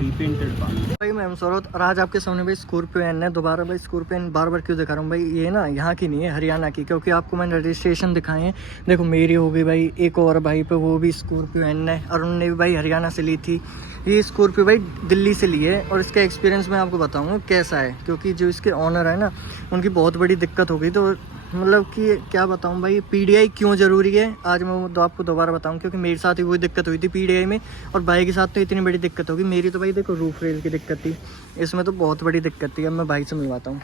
Repented part. भाई मैं सौरभ और आज आपके सामने भाई स्कॉर्पियो एन है। दोबारा भाई स्कॉर्पियो एन बार बार क्यों दिखा रहा हूँ भाई, ये ना यहाँ की नहीं है, हरियाणा की, क्योंकि आपको मैंने रजिस्ट्रेशन दिखाए हैं। देखो मेरी हो गई भाई, एक और भाई पे वो भी स्कॉर्पियो एन है और उन्होंने भी भाई हरियाणा से ली थी। ये स्कॉर्पियो भाई दिल्ली से ली है और इसका एक्सपीरियंस मैं आपको बताऊँगा कैसा है, क्योंकि जो इसके ऑनर है ना उनकी बहुत बड़ी दिक्कत हो गई। तो मतलब कि क्या बताऊं भाई, पीडीआई क्यों ज़रूरी है आज मैं तो आपको दोबारा बताऊं, क्योंकि मेरे साथ ही वही दिक्कत हुई थी पीडीआई में और भाई के साथ तो इतनी बड़ी दिक्कत होगी। मेरी तो भाई देखो रूफ रेल की दिक्कत थी, इसमें तो बहुत बड़ी दिक्कत थी। अब मैं भाई से मिलवाता हूँ।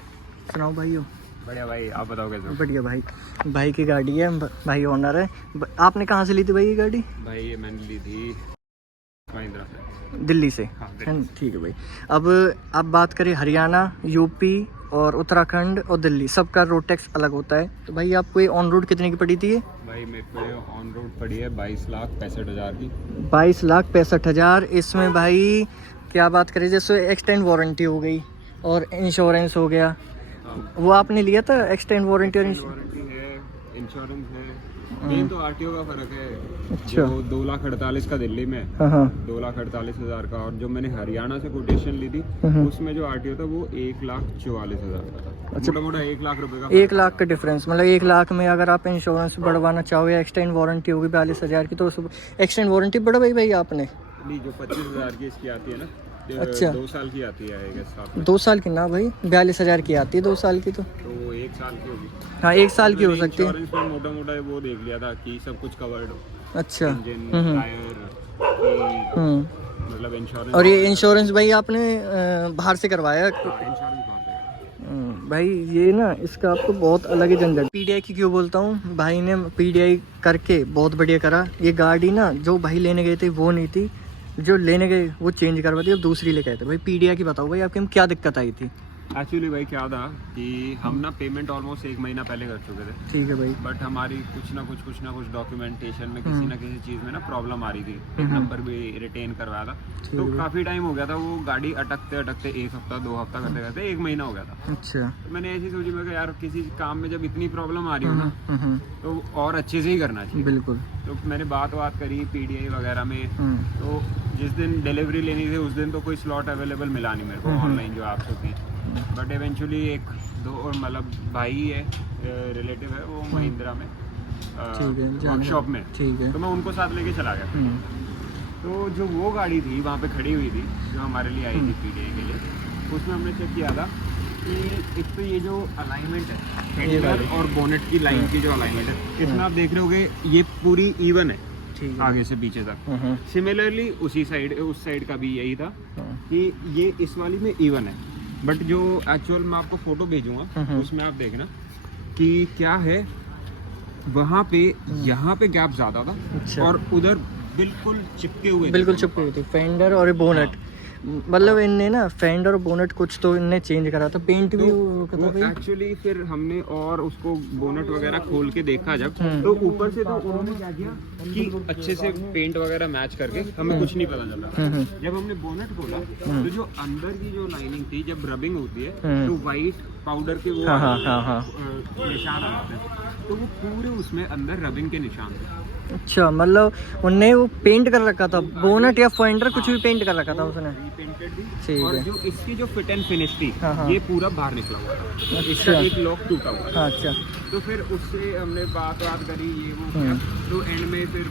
सुनाओ भाई हो। बढ़िया भाई, आप बताओ कैसे हो? बढ़िया भाई, भाई की गाड़ी है, भाई ओनर है। आपने कहाँ से ली थी भाई ये गाड़ी? भाई ये मैंने ली थी महिंद्रा से, दिल्ली से। हाँ, ठीक है भाई। अब आप बात करें हरियाणा, यूपी और उत्तराखंड और दिल्ली, सबका रोड टैक्स अलग होता है। तो भाई आपको ये ऑन रोड कितने की पड़ी थी ये? भाई मेरे को ऑन रोड पड़ी है 22,65,000 की। 22,65,000। इसमें भाई क्या बात करें, जैसे एक्सटेंड वारंटी हो गई और इंश्योरेंस हो गया, वो आपने लिया था एक्सटेंड वारंटी और वारंटी है, इंश्योरेंस है। मेन तो आरटीओ का फर्क है। अच्छा। जो 2,48,000 का दिल्ली में, हाँ हाँ 2,48,000 का, और जो मैंने हरियाणा से कोटेशन ली थी उसमें जो आरटीओ था वो 1,44,000 का था। अच्छा। मोटा 1 लाख रुपए का। 1 लाख का डिफरेंस, मतलब 1 लाख में अगर आप इंश्योरेंस बढ़वाना चाहो या एक्सटेंड वारंटी होगी 42,000 की, तो एक्सटेंड वारंटी बढ़वाई भाई आपने? नहीं, जो 25,000 की इसकी आती है ना, अच्छा। 2 साल की आती है साथ में। 2 साल की ना भाई, 42,000 की आती है 2 साल की। तो 1 साल की होगी। हाँ 1 साल की हो सकती है। इंश्योरेंस में मोटा मोटा वो देख लिया था कि सब कुछ कवर्ड हो। अच्छा। इंजन, टायर, मतलब इंश्योरेंस। और ये इंश्योरेंस भाई आपने बाहर से करवाया? इंश्योरेंस बात है भाई ये ना इसका आपको बहुत अलग ही झंझट। पीडीआई की क्यों बोलता हूँ, भाई ने पीडीआई करके बहुत बढ़िया करा। ये गाड़ी ना जो भाई लेने गए थे वो नहीं थी, जो लेने गए वो चेंज करवा दी, अब दूसरी लेके आए थे। भाई पीडीआई की बताओ भाई आपके में क्या दिक्कत आई थी? एक्चुअली भाई क्या था कि हम ना पेमेंट ऑलमोस्ट 1 महीना पहले कर चुके थे। एक है भाई। बट हमारी कुछ ना कुछ डॉक्यूमेंटेशन में किसी ना किसी चीज़ में ना प्रॉब्लम आ रही थी। एक नंबर भी रिटेन करवाया था, तो काफ़ी टाइम हो गया था। वो गाड़ी अटकते अटकते 1 हफ्ता 2 हफ्ता करते करते 1 महीना हो गया था। अच्छा। तो मैंने ऐसी सोची, मैं यार किसी काम में जब इतनी प्रॉब्लम आ रही हो ना तो और अच्छे से ही करना चाहिए। बिल्कुल। तो मैंने बात करी पीडीआई वगैरह में। तो जिस दिन डिलीवरी लेनी थी उस दिन तो कोई स्लॉट अवेलेबल मिला नहीं मेरे को, ऑनलाइन जो ऐप्स होती हैं। बट इवेंचुअली 1-2 और मतलब भाई है, रिलेटिव है, वो महिंद्रा में वर्कशॉप में, ठीक है। तो मैं उनको साथ लेके चला गया। तो जो वो गाड़ी थी वहाँ पे खड़ी हुई थी जो हमारे लिए आई थी पीडीआई के लिए, उसमें हमने चेक किया था कि एक तो ये जो अलाइनमेंट है फेंडर और बोनेट की लाइन की जो अलाइनमेंट है, इसमें आप देख रहे होगे ये पूरी इवन है आगे से पीछे तक। सिमिलरली उसी साइड, उस साइड का भी यही था कि ये इस वाली में इवन है। बट जो एक्चुअल मैं आपको फोटो भेजूंगा उसमें आप देखना कि क्या है, वहाँ पे यहाँ पे गैप ज्यादा था। अच्छा। और उधर बिल्कुल चिपके हुए, बिल्कुल चिपके हुए थे फेंडर और बोनेट। मतलब इनने ना फेंडर और बोनेट कुछ तो इनने चेंज करा था, पेंट भी एक्चुअली। फिर हमने और उसको बोनेट वगैरह खोल के देखा जब, तो ऊपर से तो उन्होंने क्या किया कि अच्छे से पेंट वगैरह मैच करके हमें कुछ नहीं पता चला। जब हमने बोनेट खोला तो जो अंदर की जो लाइनिंग थी, जब रबिंग होती है तो वाइट पाउडर के वो निशान आ जाते हैं, तो वो पूरे उसमें अंदर रबिंग के निशान थे। अच्छा, मतलब उनने वो पेंट कर रखा था, बोनेट या फेंडर कुछ भी पेंट कर रखा था उसने। ठीक है। और जो इसकी जो फिट एंड फिनिश थी ये पूरा बाहर निकला हुआ था। अच्छा। इसका एक लॉक टूटा हुआ था। अच्छा। तो फिर उससे हमने बात करी, ये वो किया। तो एंड में फिर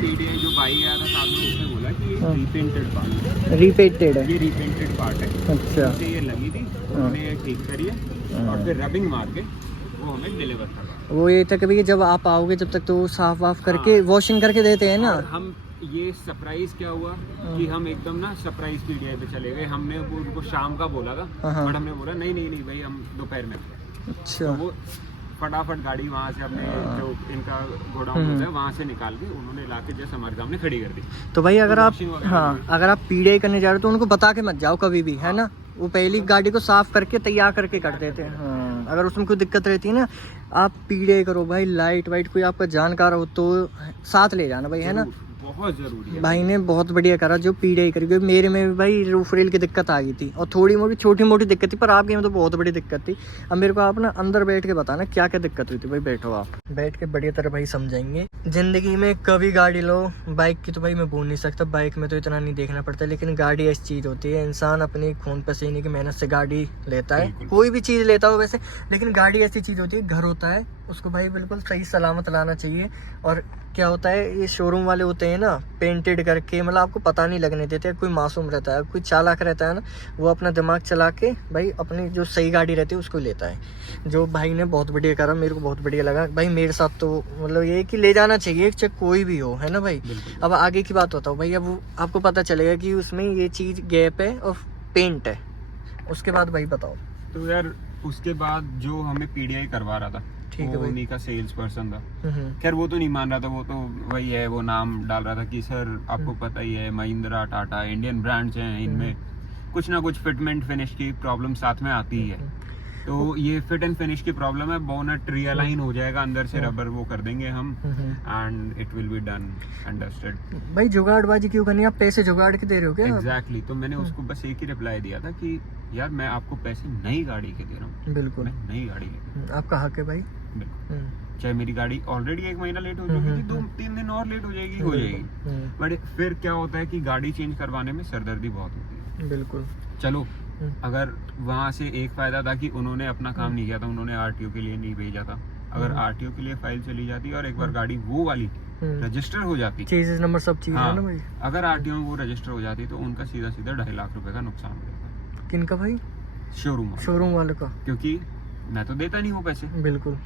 पीडीआई जो भाई आया था साथ में, उसने बोला कि ये रीपेंटेड पार्ट है। रीपेंटेड है? ये रीपेंटेड पार्ट है। अच्छा। ये लगी थी, उन्होंने ये ठीक करी है और फिर रबिंग मार के वो हमें डिलीवर करवा। वो ये था कभी जब आप आओगे जब तक तो साफ वाफ करके वॉशिंग करके देते हैं ना। हम ये सरप्राइज क्या हुआ कि हम एकदम ना सरप्राइज पीडीआई पे चले गए। हमने उनको शाम का बोला था, बट हमने बोला नहीं भाई हम दोपहर में। अच्छा। तो वो फटाफट गाड़ी वहाँ से अपने जो इनका गोडाउन होता है वहाँ से निकाल के उन्होंने लाके जैसे हमारे सामने खड़ी कर दी। तो भाई अगर आप अगर आप पीडीआई करने जा रहे हो तो उनको बता के मत जाओ कभी भी, है ना। वो पहली गाड़ी को साफ करके तैयार करके कर देते हैं। अगर उसमें कोई दिक्कत रहती है ना, आप पीडीआई करो भाई। लाइट वाइट कोई आपका जानकार हो तो साथ ले जाना भाई, है ना। बहुत जरूरी है भाई ने बहुत बढ़िया करा जो पीढ़ी करी, क्योंकि मेरे में भी भाई रूफ रेल की दिक्कत आ गई थी और थोड़ी मोटी छोटी मोटी दिक्कत थी, पर आपके में तो बहुत बड़ी दिक्कत थी। अब मेरे को आप ना अंदर बैठ के बताना क्या क्या दिक्कत हुई थी। भाई बैठो, आप बैठ के बढ़िया तरह भाई समझाएंगे। जिंदगी में कभी गाड़ी लो, बाइक की तो भाई मैं बोल नहीं सकता, बाइक में तो इतना नहीं देखना पड़ता, लेकिन गाड़ी ऐसी चीज़ होती है, इंसान अपनी खून पसीने की मेहनत से गाड़ी लेता है, कोई भी चीज़ लेता हो वैसे, लेकिन गाड़ी ऐसी चीज़ होती है, घर होता है, उसको भाई बिल्कुल सही सलामत लाना चाहिए। और क्या होता है, ये शोरूम वाले होते हैं ना, पेंटेड करके, मतलब आपको पता नहीं लगने देते। कोई मासूम रहता है, कोई चालाक रहता है ना, वो अपना दिमाग चला के भाई अपनी जो सही गाड़ी रहती है उसको लेता है। जो भाई ने बहुत बढ़िया करा, मेरे को बहुत बढ़िया लगा भाई। मेरे साथ तो मतलब ये कि ले जाना चाहिए, चाहे कोई भी हो, है ना भाई। अब आगे की बात बताओ भाई, अब आपको पता चलेगा कि उसमें ये चीज़ गैप है और पेंट है, उसके बाद भाई बताओ। तो यार उसके बाद जो हमें पीडीआई करवा रहा था, ठीक है वो भाई। उन्हीं का सेल्स पर्सन था। खैर वो तो नहीं मान रहा था, वो तो वही है, वो नाम डाल रहा था कि सर आपको पता ही है महिंद्रा टाटा इंडियन ब्रांड्स हैं, इनमें कुछ ना कुछ फिटमेंट फिनिश की प्रॉब्लम साथ में आती ही है। तो ये फिट एंड फिनिश की प्रॉब्लम है, बोनट रियलाइन हो जाएगा, अंदर से रबर वो कर देंगे हम, and it will be done, understood. भाई जुगाड़बाजी क्यों करनी, आप पैसे जुगाड़ के दे रहे हो क्या? एग्जैक्टली। तो मैंने उसको बस एक ही रिप्लाई दिया था कि यार मैं आपको पैसे नई गाड़ी के दे रहा हूँ, बिल्कुल मैं नई गाड़ी के, आपका हक है भाई। बिल्कुल। चाहे मेरी गाड़ी ऑलरेडी 1 महीना लेट हो चुकी थी, 2-3 दिन और लेट हो जाएगी, बट फिर क्या होता है कि गाड़ी चेंज करवाने में सरदर्दी बहुत होती है। बिल्कुल। चलो अगर वहाँ से एक फायदा था कि उन्होंने अपना काम नहीं किया था, उन्होंने आरटीओ के लिए नहीं भेजा था। अगर आरटीओ के लिए फाइल चली जाती और एक बार गाड़ी वो वाली रजिस्टर हो जाती, चेजेस नंबर सब चीज है ना भाई, अगर आरटीओ में वो रजिस्टर हो जाती तो उनका सीधा सीधा 2.5 लाख रुपए का नुकसान हो जाता। किनका भाई? शोरूम वाले का, क्योंकि मैं तो देता नहीं हूँ पैसे। बिल्कुल।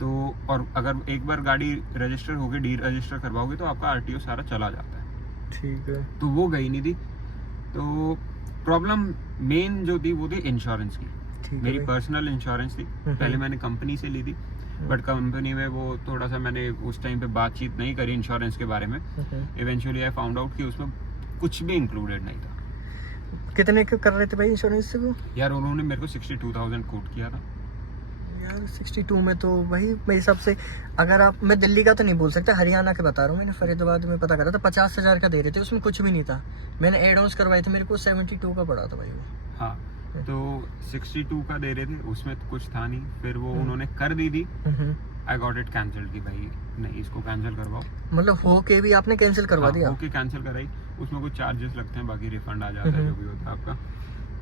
तो और अगर एक बार गाड़ी रजिस्टर होके डी रजिस्टर करवाओगे तो आपका आरटीओ सारा चला जाता है। ठीक है। तो वो गई नहीं थी, तो प्रॉब्लम मेन जो थी वो थी इंश्योरेंस की। मेरी पर्सनल इंश्योरेंस थी, पहले मैंने कंपनी से ली थी, बट कंपनी में वो थोड़ा सा मैंने उस टाइम पे बातचीत नहीं करी इंश्योरेंस के बारे में। इवेंचुअली आई फाउंड आउट कि उसमें कुछ भी इंक्लूडेड नहीं था। कितने का कर रहे थे भाई इंश्योरेंस से वो? यार उन्होंने मेरे को 62,000 कोट किया था। यार 62 में तो भाई मेरे हिसाब से, अगर आप, मैं दिल्ली का तो नहीं बोल सकता, हरियाणा के बता रहा हूँ, मैंने फरीदाबाद में पता करा था 50,000 का दे रहे थे, उसमें कुछ भी नहीं था। मैंने एड ऑन्स करवाए थे, मेरे को 72 का पड़ा था भाई वो। हाँ, तो 62 का दे रहे थे, उसमें तो कुछ था नहीं। फिर वो उन्होंने कर दी थी, आई गॉट इट कैंसिल्ड कि भाई नहीं इसको कैंसिल करवाओ। मतलब हो के भी आपने कैंसिल करवा दिया? ओके कैंसिल कराई, उसमें कुछ चार्जेस लगते हैं, बाकी रिफंड आ जाता है जो भी होता है आपका।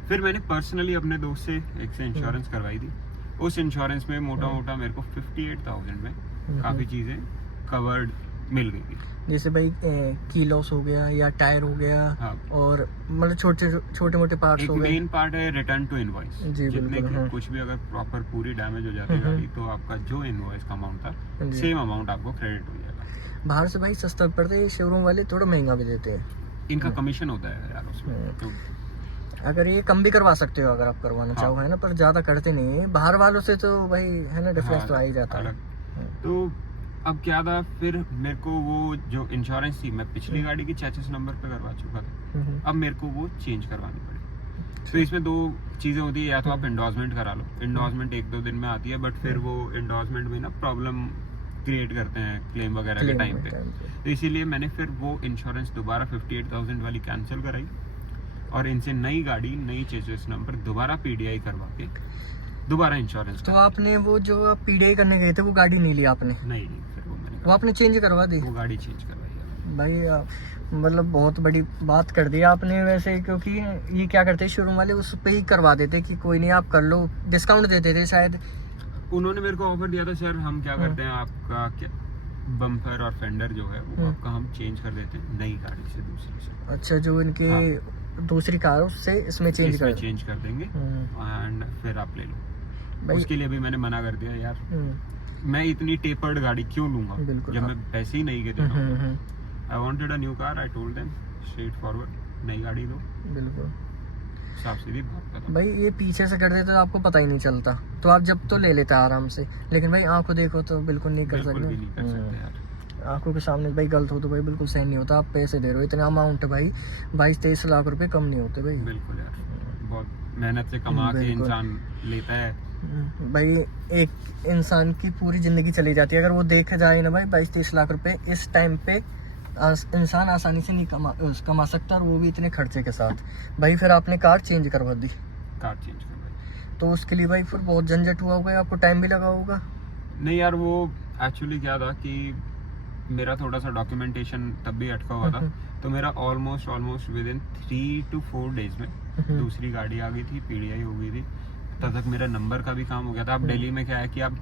फिर मैंने पर्सनली अपने दोस्त से एक से इंश्योरेंस करवाई थी। उस इंश्योरेंस में मोटा मोटा मेरे को 58,000 में काफ़ी चीज़ें कवर्ड मिल गई थी। जैसे भाई की लॉस हो गया या टायर हो गया, हाँ। और मतलब छोटे मोटे पार्ट्स हो गए। मेन पार्ट है रिटर्न टू इनवॉइस, जितने की कुछ भी अगर प्रॉपर पूरी डैमेज हो जाती है गाड़ी, तो आपका जो इनवॉइस का अमाउंट था सेम अमाउंट आपको क्रेडिट हो जाएगा। बाहर से भाई सस्ता पड़ता है, शोरूम वाले थोड़ा महंगा भी देते हैं। इनका कमीशन होता है यार उसमें। अगर ये कम भी करवा सकते हो अगर आप करवाना चाहो, है ना, पर ज्यादा करते नहीं है बाहर वालों से, तो भाई है ना, डिफरेंस तो आ ही जाता है। तो अब क्या था, फिर मेरे को वो जो इंश्योरेंस थी, मैं पिछली गाड़ी की चेसिस नंबर पे करवा चुका था, अब मेरे को वो चेंज करवानी पड़ी। तो इसमें 2 चीज़ें होती है, या तो आप एंडोर्समेंट करा लो, एंडोर्समेंट 1-2 दिन में आती है, बट फिर वो एंडोर्समेंट में ना प्रॉब्लम क्रिएट करते हैं क्लेम वगैरह के टाइम पे। तो इसीलिए मैंने फिर वो इंश्योरेंस दोबारा 58,000 वाली कैंसिल कराई और इनसे नई गाड़ी, नई चेसिस नंबर दोबारा पीडीआई करवा के दोबारा इंश्योरेंस। तो आपने वो जो आप पीडीआई करने गए थे वो गाड़ी नहीं ली आपने? नहीं, फिर वो आपने चेंज करवा दी? वो गाड़ी चेंज करवाई भाई। मतलब बहुत बड़ी बात कर दी आपने वैसे, क्योंकि ये क्या करते हैं शोरूम वाले, उस पे ही करवा देते कि कोई नहीं आप कर लो, डिस्काउंट देते थे शायद। उन्होंने मेरे को ऑफर दिया था, सर हम क्या करते हैं, आपका क्या बम्पर और फेंडर जो है वो आपका हम चेंज कर देते हैं नई गाड़ी से दूसरी से। अच्छा, जो इनके दूसरी कार उससे इसमें चेंज कर देंगे एंड फिर आप ले लो। उसके लिए भी मैंने मना कर दिया, यार मैं इतनी टेपर्ड गाड़ी क्यों लूंगा जब मैं पैसे ही नहीं के दे रहा हूँ। I wanted a new car, I told them straight forward, नई गाड़ी दो। बिल्कुल साफ सीधी बात कर। भाई ये पीछे से कर देते तो आपको पता ही नहीं चलता, तो आप जब तो ले लेते आराम से, लेकिन भाई आंखों देखो तो बिल्कुल नहीं कर सकते यार। आंखों के सामने भाई गलत हो तो भाई बिल्कुल सही नहीं होता। आप पैसे दे रहे हो, इतना अमाउंट है भाई, 22-23 लाख रुपए कम नहीं होते भाई। बिल्कुल यार, बहुत मेहनत से कमा के इंसान लेता है भाई। एक इंसान की पूरी जिंदगी चली जाती है अगर वो देखा जाए ना भाई, 22-23 लाख रुपए इस टाइम पे इंसान आसानी से नहीं कमा सकता, और वो भी इतने खर्चे के साथ। भाई फिर आपने कार चेंज करवा दी? कार चेंज करवाई। तो उसके लिए भाई फिर बहुत झंझट हुआ होगा, आपको टाइम भी लगा होगा? नहीं यार, वो एक्चुअली क्या था कि मेरा थोड़ा सा डॉक्यूमेंटेशन तब भी अटका हुआ था, तो मेरा almost with in 3 to 4 days में दूसरी गाड़ी आ गई थी, PDI हो गई थी। तब तक मेरा नंबर का भी काम हो गया था। अब दिल्ली में क्या है कि आप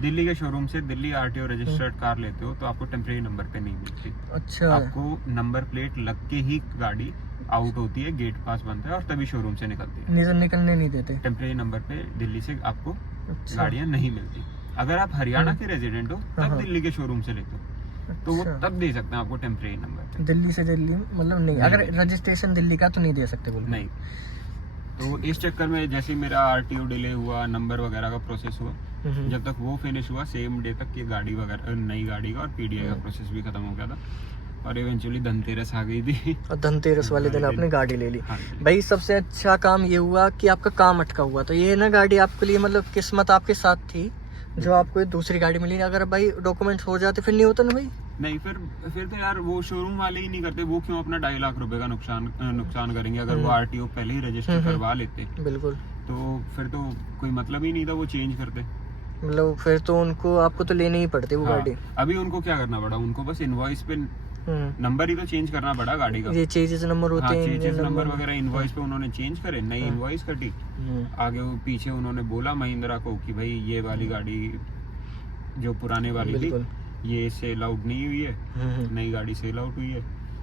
दिल्ली के शोरूम से दिल्ली RTO रजिस्टर्ड कार लेते हो तो आपको टेम्परेरी नंबर पे नहीं मिलती। अच्छा। आपको नंबर प्लेट लग के ही गाड़ी आउट होती है, गेट पास बनता है और तभी शोरूम से निकलती है। नहीं तो निकलने नहीं देते। टेम्परेरी नंबर पे दिल्ली से आपको अच्छा। गाड़ियाँ नहीं मिलती। अगर आप हरियाणा के रेजिडेंट हो तब दिल्ली के शोरूम से लेते हो तो वो अच्छा। तब दे सकते हैं आपको टेम्परेरी नंबर। दिल्ली से दिल्ली मतलब नहीं, अगर रजिस्ट्रेशन दिल्ली का तो नहीं दे सकते बोल? नहीं। तो इस चक्कर में जैसे मेरा RTO डिले हुआ, नंबर वगैरह का प्रोसेस हुआ, जब तक वो फिनिश हुआ सेम डे तक ये गाड़ी वगैरह नई गाड़ी का और PDI का प्रोसेस भी खत्म हो गया था और इवेंचुअली धनतेरस आ गई थी। और धनतेरस वाले दिन आपने गाड़ी ले ली। हाँ जी। भाई सबसे अच्छा काम ये हुआ कि आपका काम अटका हुआ, तो ये ना गाड़ी आपके लिए मतलब किस्मत आपके साथ थी जो आपको दूसरी गाड़ी मिली। अगर भाई डॉक्यूमेंट्स हो जाते फिर नहीं होता ना भाई। नहीं, फिर तो यार वो शोरूम वाले ही नहीं करते, वो क्यों अपना 2.5 लाख रुपए का नुकसान करेंगे। अगर वो RTO पहले ही रजिस्टर करवा लेते बिल्कुल, तो फिर तो कोई मतलब ही नहीं था वो चेंज करते। मतलब फिर तो उनको आपको तो लेने ही पड़ते वो गाड़ी। अभी उनको क्या करना पड़ा, उनको बस इनवॉइस पे नंबर ही तो चेंज करना पड़ा गाड़ी का। ये चेंजेस नंबर होते हैं, चेंजेस नंबर वगैरह इनवॉइस पे उन्होंने चेंज करे, नई इनवॉइस कटी, आगे वो पीछे उन्होंने बोला महिंद्रा को कि भाई ये वाली गाड़ी जो पुराने वाली थी ये सेल आउट नहीं हुई है, नई गाड़ी सेल आउट हुई है।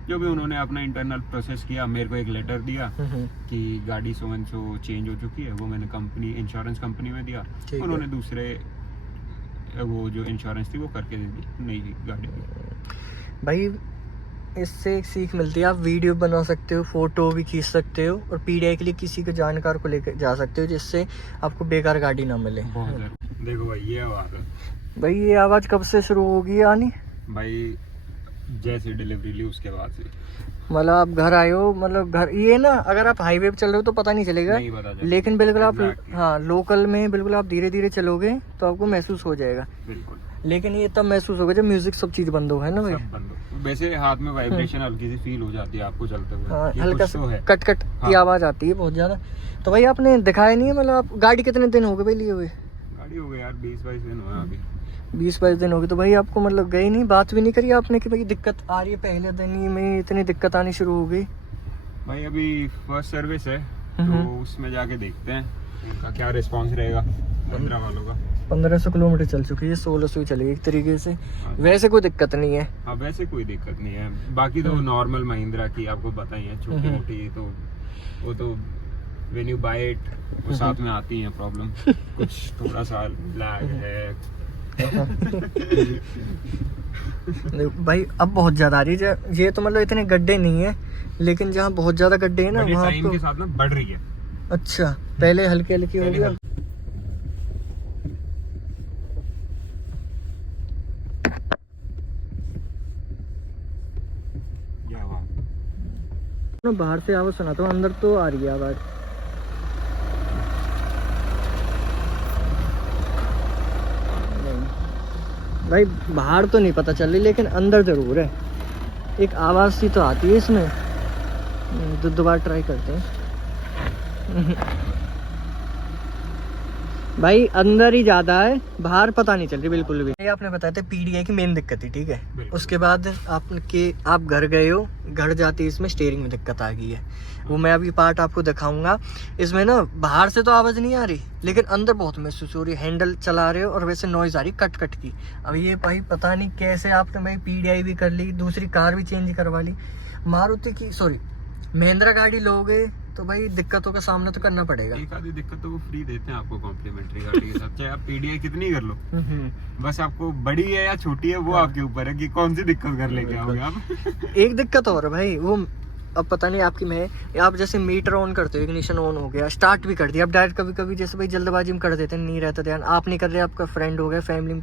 जो भी उन्होंने अपना इंटरनल प्रोसेस किया, मेरे को एक लेटर दिया कि गाड़ी सो एंड सो चेंज हो चुकी है, वो मैंने कंपनी इंश्योरेंस कंपनी में दिया, उन्होंने दूसरे वो जो इंश्योरेंस थी वो करके दे दी नई गाड़ी की। भाई इससे एक सीख मिलती है, आप वीडियो बना सकते हो, फोटो भी खींच सकते हो और PDI के लिए किसी के जानकार को लेकर जा सकते हो जिससे आपको बेकार गाड़ी ना मिले। बहुत ज़रूर। देखो भाई ये आवाज़ है भाई, ये आवाज़ कब से शुरू होगी आनी? भाई जैसे डिलीवरी ली उसके बाद से। मतलब आप घर आए हो, मतलब घर ये ना अगर आप हाईवे पे चल रहे हो तो पता नहीं चलेगा, नहीं पता चलेगा। लेकिन बिल्कुल आप हाँ लोकल में बिल्कुल आप धीरे धीरे चलोगे तो आपको महसूस हो जाएगा। बिल्कुल। लेकिन ये तब महसूस होगा जब म्यूजिक सब चीज बंद हो, है ना भाई? सब बंद हो। वैसे हाथ में वाइब्रेशन हल्की सी फील हो जाती है आपको चलते हुए। हाँ, ये हल्का कुछ तो है। कट कट की आवाज आती है बहुत ज्यादा। तो भाई आपने दिखाया नहीं है, मतलब आप गाड़ी कितने दिन हो गए भाई लिए हुए? गाड़ी हो गई यार 20-22 दिन हुए अभी। 20-22 दिन हो गए। तो भाई आपको मतलब गई नहीं, बात भी नहीं करी आपने कि भाई दिक्कत आ रही है? पहले दिन ही में इतनी दिक्कत आनी शुरू हो गई। भाई अभी फर्स्ट सर्विस है तो उसमें जाके देखते हैं उनका क्या रिस्पांस रहेगा महिंद्रा वालों का। 1500 किलोमीटर चल चुकी है, 1600 ही चलेगी एक तरीके से। वैसे कोई दिक्कत नहीं है। हाँ वैसे कोई दिक्कत नहीं है। बाकी तो नॉर्मल महिंद्रा की आपको पता ही है, छोटी मोटी तो वो तो व्हेन यू बाय इट वो साथ में आती है प्रॉब्लम। कुछ थोड़ा सा लैग है। भाई अब बहुत ज्यादा आ रही है। ये तो मतलब इतने गड्ढे नहीं है, लेकिन जहाँ बहुत ज्यादा गड्ढे हैं ना वहाँ टाइम के साथ ना बढ़ रही है। अच्छा, पहले हल्की हल्की हो गया। बाहर से आवाज सुनाता हूँ, अंदर तो आ रही है आवाज। भाई बाहर तो नहीं पता चल रही, लेकिन अंदर जरूर है, एक आवाज सी तो आती है इसमें। दोबारा ट्राई करते हैं। भाई अंदर ही ज्यादा है, बाहर पता नहीं चल रही बिल्कुल भी। ये आपने बताया था PDI की मेन दिक्कत थी, ठीक है। उसके बाद आप घर गए हो, घर जाते इसमें स्टीयरिंग में दिक्कत आ गई है। वो मैं अभी पार्ट आपको दिखाऊंगा। इसमें ना बाहर से तो आवाज़ नहीं आ रही, लेकिन अंदर बहुत महसूस हो रही है। हैंडल चला रहे हो और वैसे नॉइज आ रही कट कट की। अब ये भाई पता नहीं कैसे आपने भाई PDI भी कर ली, दूसरी कार भी चेंज करवा ली। मारुति की सॉरी महिंद्रा गाड़ी लोगे तो भाई दिक्कतों का सामना तो करना पड़ेगा। एक आधी दिक्कत तो वो फ्री देते हैं आपको कॉम्प्लीमेंटरी गाड़ी के साथ, चाहे आप PDI कितनी कर लो। बस आपको बड़ी है या छोटी है वो आपके ऊपर है कि कौन सी दिक्कत कर लेके आओगे आप। एक दिक्कत और है भाई, वो अब पता नहीं आपकी में, आप जैसे मीटर ऑन करते हो, इग्निशन ऑन हो गया, स्टार्ट भी कर दिया, अब डायरेक्ट कभी कभी जैसे भाई जल्दबाजी में कर देते हैं, नहीं रहता ध्यान, आप नहीं कर रहे, आपका फ्रेंड हो गया फैमिली,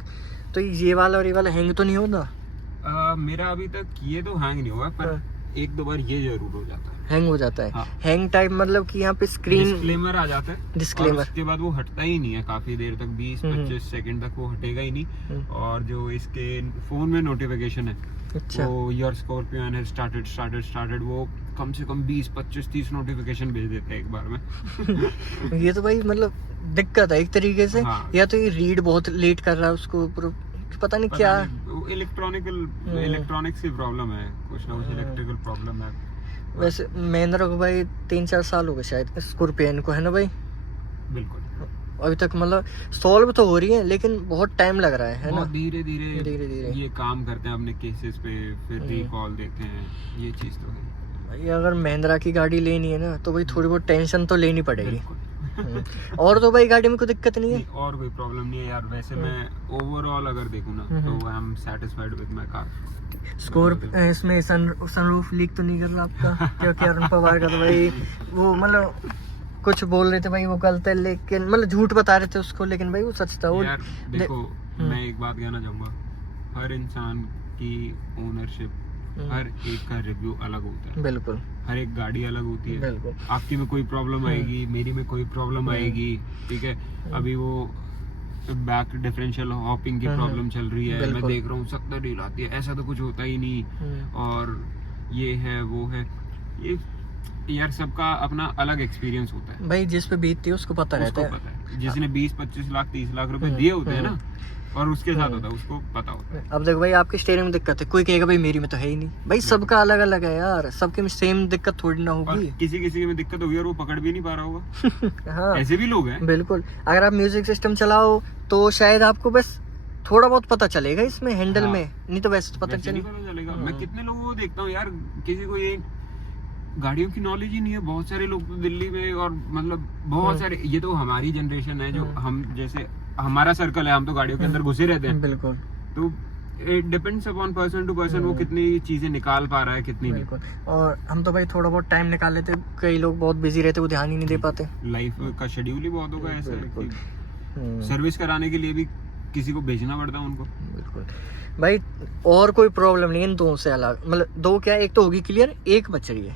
तो ये वाला और ये वाला हैंग तो नहीं होता? मेरा अभी तक ये तो हैंग नहीं हुआ, पर एक दो बार ये जरूर हो जाता है, हैंग हो जाता है। हाँ। हैंग टाइप मतलब कि यहाँ पे स्क्रीन डिस्क्लेमर आ जाता है, डिस्क्लेमर, उसके बाद वो हटता ही नहीं है काफी देर तक, 20-25 सेकंड तक वो हटेगा ही नहीं। और जो इसके फोन में नोटिफिकेशन है अच्छा। वो your Scorpio N has started, वो कम से कम 20 25 30 नोटिफिकेशन भेज देते हैं एक बार में। ये तो भाई मतलब दिक्कत है एक तरीके से। हाँ। या तो ये रीड बहुत लेट कर रहा है उसको, पता नहीं क्या। इलेक्ट्रॉनिक्स की प्रॉब्लम है, कुछ ना कुछ इलेक्ट्रिकल प्रॉब्लम है। वैसे महिंद्रा को भाई 3-4 साल हो गए शायद स्कॉर्पियन को, है ना भाई? बिल्कुल। अभी तक मतलब सॉल्व तो हो रही है लेकिन बहुत टाइम लग रहा है ना? बहुत धीरे धीरे ये काम करते हैं अपने केसेस पे, फिर रिकॉल देते हैं, ये चीज़ तो है भाई। अगर महिंद्रा की गाड़ी लेनी है ना तो भाई थोड़ी बहुत टेंशन तो लेनी पड़ेगी। बिल्कुल। और तो भाई गाड़ी में कोई दिक्कत नहीं है? नहीं, और कोई प्रॉब्लम नहीं है यार। वैसे मैं ओवरऑल अगर देखूँ ना तो I am satisfied with my car. Scorpio इसमें सनरूफ लीक तो नहीं कर रहा आपका? क्योंकि अरुण पवार का तो भाई वो मतलब कुछ बोल रहे थे भाई वो गलत है, लेकिन मतलब झूठ बता रहे थे उसको, लेकिन भाई वो सच था। वो यार देखो, मैं एक बात कहना चाहूँगा, हर इंसान की ओनरशिप, हर एक का रिव्यू अलग होता है। बिल्कुल। हर एक गाड़ी अलग होती है। बिल्कुल। आपकी में कोई प्रॉब्लम आएगी, मेरी में कोई प्रॉब्लम आएगी, ठीक है। अभी वो बैक डिफरेंशियल हॉपिंग की प्रॉब्लम चल रही है, मैं देख रहा हूँ 70 डील आती है, ऐसा तो कुछ होता ही नहीं। और ये है वो है, ये यार सबका अपना अलग एक्सपीरियंस होता है भाई। जिस पे बीतती है उसको पता रहता है। जिसने 20-25 लाख 30 लाख रुपए दिए होते हैं ना, और उसके साथ होता है, उसको पता होता है। अब देखो भाई आपकी स्टीयरिंग में दिक्कत है, कोई कहेगा भाई मेरी में तो है ही नहीं। भाई सबका अलग अलग है यार, सबके में सेम दिक्कत थोड़ी ना होगी। किसी में दिक्कत होगी और वो पकड़ भी नहीं पा रहा होगा। हाँ, ऐसे भी लोग हैं। बिल्कुल। अगर आप म्यूजिक सिस्टम चलाओ तो शायद आपको बस थोड़ा बहुत पता चलेगा इसमें हैंडल में, नहीं तो वैसे तो पता चलेगा। मैं कितने लोगों को देखता हूँ यार, किसी को ये गाड़ियों की नॉलेज ही नहीं है। बहुत सारे लोग तो दिल्ली में, और मतलब बहुत सारे, ये तो हमारी जनरेशन है जो हम जैसे हमारा सर्कल है, हम तो गाड़ियों के अंदर घुसे रहते हैं। बिल्कुल। तो it depends upon person to person, वो कितनी चीजें निकाल पा रहा है, कितनी नहीं। और हम तो भाई थोड़ा बहुत टाइम निकाल लेते, कई लोग बहुत बिजी रहते, वो ध्यान ही नहीं दे पाते। लाइफ का शेड्यूल ही बहुत होगा ऐसा है कि सर्विस कराने के लिए भी किसी को भेजना पड़ता है उनको। बिल्कुल भाई। और कोई प्रॉब्लम नहीं है इन दो से अलग, मतलब दो क्या, एक तो होगी क्लियर, एक बच रही है।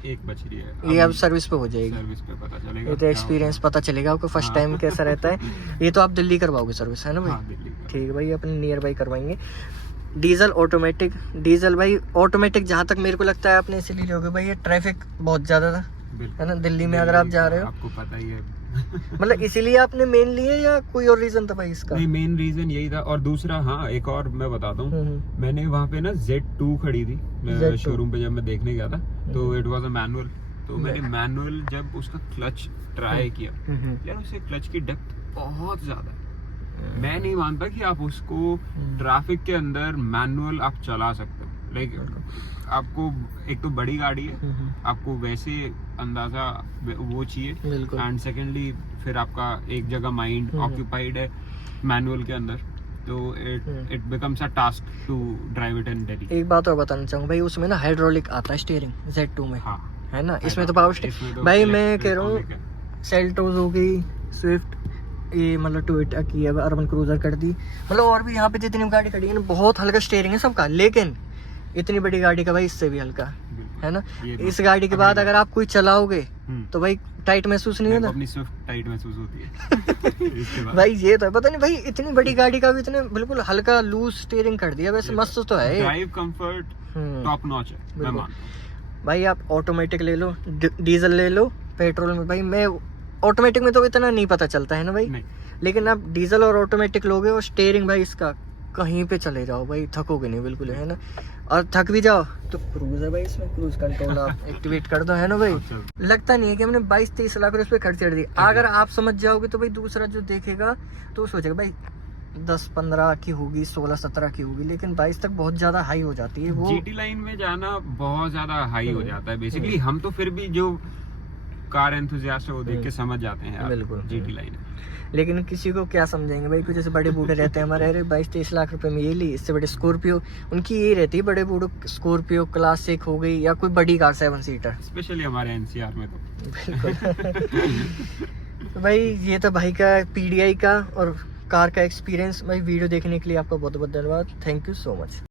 ये अब सर्विस पे हो जाएगी, सर्विस पे पता चलेगा। ये तो एक्सपीरियंस पता चलेगा आपको फर्स्ट टाइम कैसा रहता है। ये तो आप दिल्ली करवाओगे सर्विस, है ना भाई? दिल्ली। ठीक है भाई, अपने नियर बाई करवाएंगे। डीजल ऑटोमेटिक, डीजल भाई ऑटोमेटिक जहाँ तक मेरे को लगता है आपने इसीलिए लोगे भाई, ये ट्रैफिक बहुत ज्यादा था, है ना दिल्ली में, अगर आप जा रहे हो आपको पता ही है। मतलब इसीलिए आपने मेन लिए या कोई और रीजन था भाई इसका? नहीं, मेन रीजन यही था। और दूसरा, हाँ एक और मैं बताता हूँ, मैंने वहाँ पे ना Z2 खड़ी थी शोरूम पे, जब मैं देखने गया था तो इट वाज अ मैनुअल। तो मैंने मैनुअल जब उसका क्लच ट्राई किया, यार उससे क्लच की डेप्थ बहुत ज्यादा है। मैं नहीं मानता कि आप उसको ट्रैफिक के अंदर मैनुअल आप चला सकते हो। लाइक आपको एक तो बड़ी गाड़ी है, आपको वैसे अंदाजा वो चाहिए, एंड सेकेंडली फिर आपका एक जगह माइंड ऑक्यूपाइड है मैनुअल के अंदर, तो it becomes a task to drive it in Delhi. एक बात और बताना चाहूँगा भाई, उसमें ना हाइड्रोलिक आता है स्टीयरिंग Z2 में। हाँ, है ना, इसमें तो पावर स्टीयरिंग भाई। मैं कह रहा हूँ सेल्टोस हो गई, स्विफ्ट, ये मतलब टोयोटा की है, अर्बन क्रूजर कर दी, मतलब और भी यहाँ पे जितनी गाड़ी खड़ी है ना, बहुत हल्का स्टीयरिंग है सबका, लेकिन इतनी बड़ी गाड़ी का भाई इससे भी हल्का, है ना। इस गाड़ी के बाद अगर आप कोई चलाओगे तो भाई टाइट महसूस नहीं होता? अपनी स्विफ्ट टाइट महसूस होती है। भाई ये तो पता नहीं भाई, इतनी बड़ी गाड़ी का भी इतने बिल्कुल हल्का लूज स्टीयरिंग कर दिया। वैसे मस्त तो है, ड्राइव कंफर्ट टॉप नॉच है, मैं मानता हूं। भाई आप ऑटोमेटिक ले लो, डीजल ले लो, पेट्रोल में भाई मैं ऑटोमेटिक में तो इतना नहीं पता चलता है ना भाई, लेकिन आप डीजल और ऑटोमेटिक लोगे और स्टीयरिंग भाई इसका कहीं पे चले जाओ भाई, थकोगे नहीं बिल्कुल, है ना। और थक भी जाओ तो क्रूज है भाई, इसमें क्रूज कंट्रोल आप एक्टिवेट कर दो, है ना भाई। लगता नहीं है कि हमने 22-23 लाख रुपए खर्च कर दिए। अगर आप समझ जाओगे तो भाई दूसरा जो देखेगा तो सोचेगा भाई 10-15 की होगी, 16-17 की होगी, लेकिन 22 तक बहुत ज्यादा हाई हो जाती है। वो जीटी लाइन में जाना बहुत ज्यादा हाई हो जाता है बेसिकली। हम तो फिर भी जो कार एंथुसियास्ट है वो देख के समझ जाते हैं बिल्कुल जीटी लाइन है, लेकिन किसी को क्या समझेंगे भाई, कुछ ऐसे बड़े बूढ़े रहते हैं हमारे, अरे 22-23 लाख रुपए में ये ली, इससे बड़े स्कॉर्पियो, उनकी ये रहती है बड़े बूढ़ों, स्कॉर्पियो क्लासिक हो गई या कोई बड़ी कार 7 सीटर, स्पेशली हमारे एनसीआर में तो बिल्कुल। तो भाई ये तो भाई का PDI का और कार का एक्सपीरियंस। भाई वीडियो देखने के लिए आपका बहुत बहुत धन्यवाद, थैंक यू सो मच।